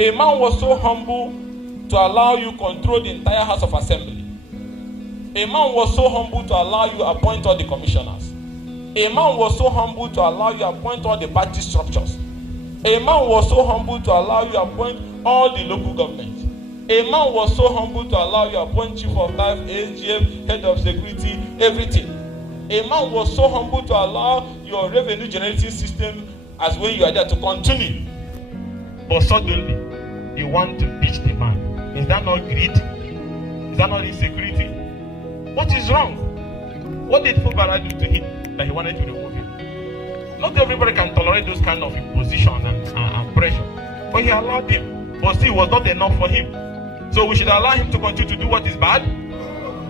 A man was so humble to allow you control the entire House of Assembly. A man was so humble to allow you appoint all the commissioners. A man was so humble to allow you appoint all the party structures. A man was so humble to allow you appoint all the local governments. A man was so humble to allow you appoint chief of staff, AGF, head of security, everything. A man was so humble to allow your revenue generating system as when you are there to continue. But suddenly, you want to beat the man. Is that not greed? Is that not insecurity? What is wrong? What did Fubara do to him that he wanted to remove him? Not everybody can tolerate those kind of imposition and pressure. But he allowed him. But still, it was not enough for him. So we should allow him to continue to do what is bad?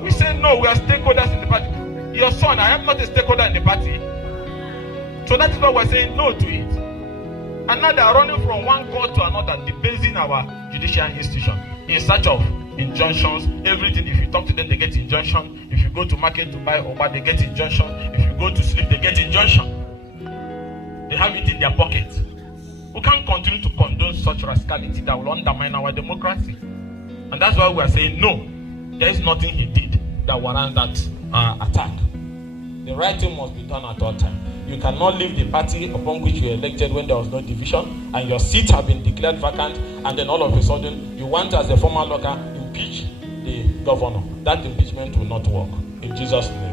We say no, we are stakeholders in the party. Your son, I am not a stakeholder in the party. So that is why we are saying no to it. And now they are running from one court to another, debasing our judicial institution in search of injunctions. Everything, if you talk to them, they get injunction. If you go to market to buy Oba, they get injunction. If you go to sleep, they get injunction. They have it in their pocket. We can't continue to condone such rascality that will undermine our democracy. And that's why we are saying no, there is nothing he did that warrants that attack. The right thing must be done at all times. You cannot leave the party upon which you were elected when there was no division and your seat have been declared vacant, and then all of a sudden you want, as a former lawyer, impeach the governor. That impeachment will not work. In Jesus' name.